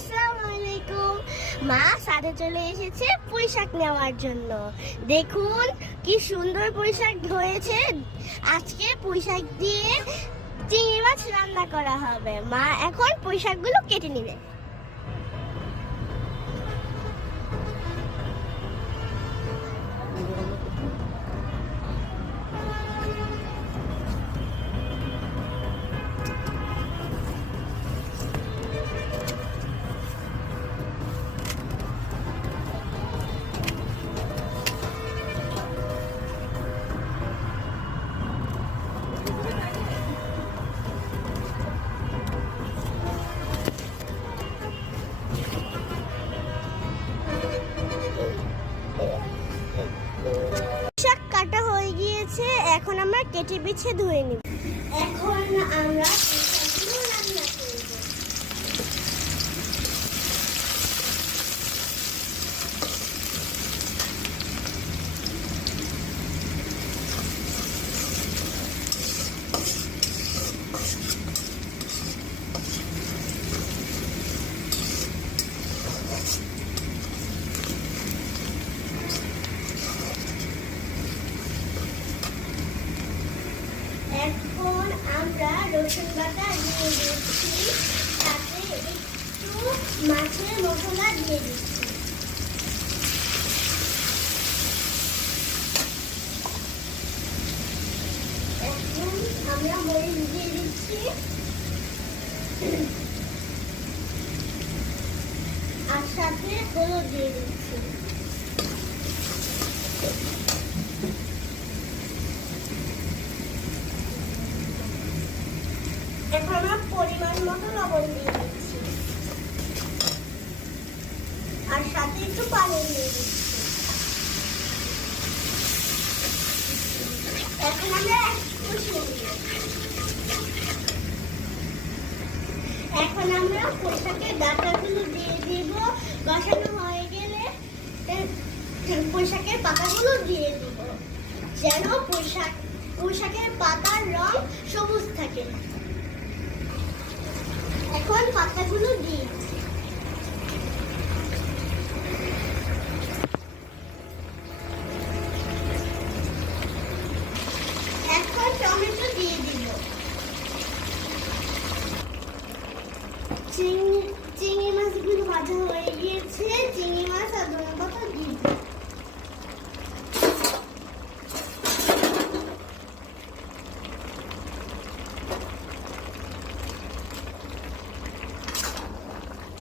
আসসালামু আলাইকুম। মা সাথে চলে এসেছে পুঁই শাক নেওয়ার জন্য। দেখুন কি সুন্দর পুঁই শাক হয়েছে। আজকে পুঁই শাক দিয়ে চিংড়ি মাছ রান্না করা হবে। মা এখন পুঁই শাকগুলো কেটে নেবে। শাক কাটা হয়ে গিয়েছে, এখন আমরা কেটে বেছে ধুয়ে নিব। এখন আমরা শাকগুলো রান্না করব। এখন আমরা রসুন বাটা দিয়ে দিচ্ছি, সাথে একটু মাছের মশলা দিয়ে দিচ্ছি। এখন আমরা মরিচ দিয়ে দিচ্ছি আর সাথে হলুদ দিয়ে দিচ্ছি। এখন আমরা পরিমাণ মতো লবণ দিয়ে দিচ্ছি আর সাথে একটু পানি দিয়ে দিচ্ছি। এখন আমরা পুঁই শাকের ডাঁটাগুলো দিয়ে দিব। কষানো হয়ে গেলে পুঁই শাকের পাতাগুলো দিয়ে দিব, যেন পুঁই শাকের পাতার রং সবুজ থাকে। এখন পাতাগুলো দিই। এখন টমেটো দিয়ে দিব। চিংড়ি মাছগুলো ভাজা হয়ে গিয়েছে, চিংড়ি মাছ আর ধনেপাতা দিয়ে দিব।